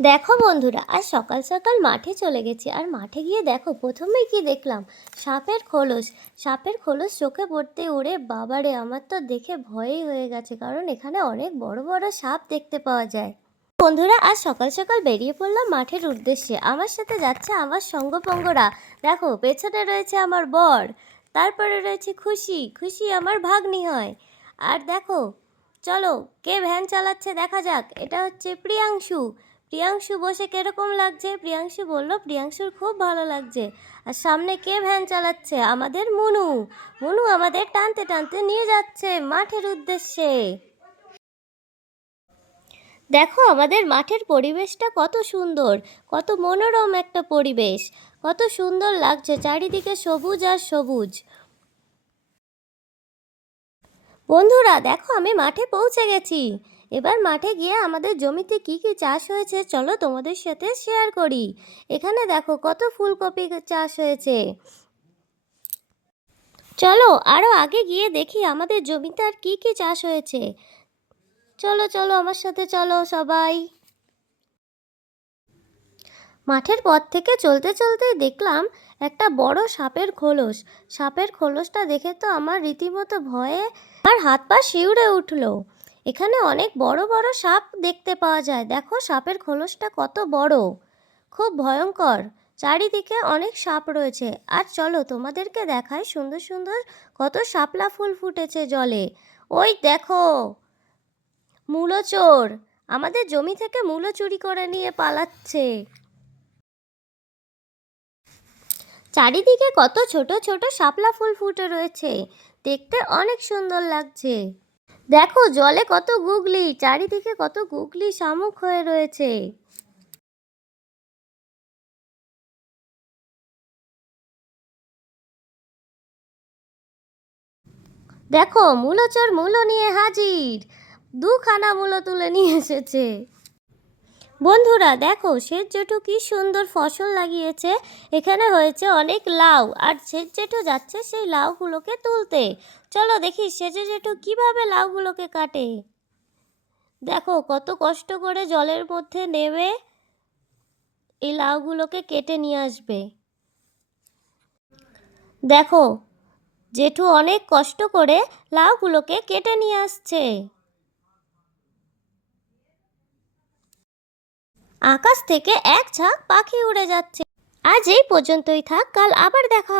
দেখো বন্ধুরা, আজ সকাল সকাল মাঠে চলে গেছি। আর মাঠে গিয়ে দেখো প্রথমেই কি দেখলাম, সাপের খোলস। সাপের খোলস চোখে পড়তে, ওরে বাবারে, আমার তো দেখে ভয়ই হয়ে গেছে, কারণ এখানে অনেক বড় বড় সাপ দেখতে পাওয়া যায়। বন্ধুরা, আজ সকাল সকাল বেরিয়ে পড়লাম মাঠের উদ্দেশ্যে। আমার সাথে যাচ্ছে আমার সঙ্গপঙ্গরা। দেখো, পেছনে রয়েছে আমার বর, তারপরে রয়েছে খুশি। খুশি আমার ভাগ্নি হয়। আর দেখো, চলো কে ভ্যান চালাচ্ছে দেখা যাক। এটা হচ্ছে প্রিয়াংশু। প্রিয়াংশু বসে কিরকম লাগছে? প্রিয়াংশু বলল প্রিয়াংশুর খুব ভালো লাগছে। আর সামনে কে ভ্যান চালাচ্ছে? আমাদের মুনু। মুনু আমাদের টানতে টানতে নিয়ে যাচ্ছে মাঠের উদ্দেশ্যে। দেখো আমাদের মাঠের পরিবেশটা কত সুন্দর, কত মনোরম একটা পরিবেশ, কত সুন্দর লাগছে, চারিদিকে সবুজ আর সবুজ। বন্ধুরা দেখো, আমি মাঠে পৌঁছে গেছি। এবার মাঠে গিয়ে আমাদের জমিতে কি কি চাষ হয়েছে চলো তোমাদের সাথে শেয়ার করি। এখানে দেখো কত ফুলকপি চাষ হয়েছে। চলো আরও আগে গিয়ে দেখি আমাদের জমিতে আর কি কি চাষ হয়েছে। চলো চলো আমার সাথে চলো সবাই। মাঠের পথ থেকে চলতে চলতেই দেখলাম একটা বড় সাপের খোলস। সাপের খোলসটা দেখে তো আমার রীতিমতো ভয়ে আর হাত পা শিউরে উঠলো। এখানে অনেক বড় বড় সাপ দেখতে পাওয়া যায়। দেখো সাপের খোলসটা কত বড়, খুব ভয়ঙ্কর। চারিদিকে অনেক সাপ রয়েছে। আর চলো তোমাদেরকে দেখাই সুন্দর সুন্দর কত শাপলা ফুল ফুটেছে জলে। ওই দেখো, মূলো চোর আমাদের জমি থেকে মূলো চুরি করে নিয়ে পালাচ্ছে। চারিদিকে কত ছোট ছোট শাপলা ফুল ফুটে রয়েছে, দেখতে অনেক সুন্দর লাগছে। দেখো জলে কত গুগলি, চারিদিকে কত গুগলি শামুক হয়ে রয়েছে। দেখো মূলচর মূলো নিয়ে হাজির, দুখানা মূলো তুলে নিয়ে এসেছে। বন্ধুরা দেখো, সেচ জেঠু কি সুন্দর ফসল লাগিয়েছে। এখানে হয়েছে অনেক লাউ, আর সেচ জেঠু যাচ্ছে সেই লাউগুলোকে তুলতে। চলো দেখি সেচে জেঠু কিভাবে লাউগুলোকে কাটে। দেখো কত কষ্ট করে জলের মধ্যে নেমে এই লাউগুলোকে কেটে নিয়ে আসবে। দেখো জেঠু অনেক কষ্ট করে লাউগুলোকে কেটে নিয়ে আসছে। আকাশ থেকে এক ঝাঁক পাখি উড়ে যাচ্ছে। আজ এই পর্যন্তই থাক, কাল আবার দেখা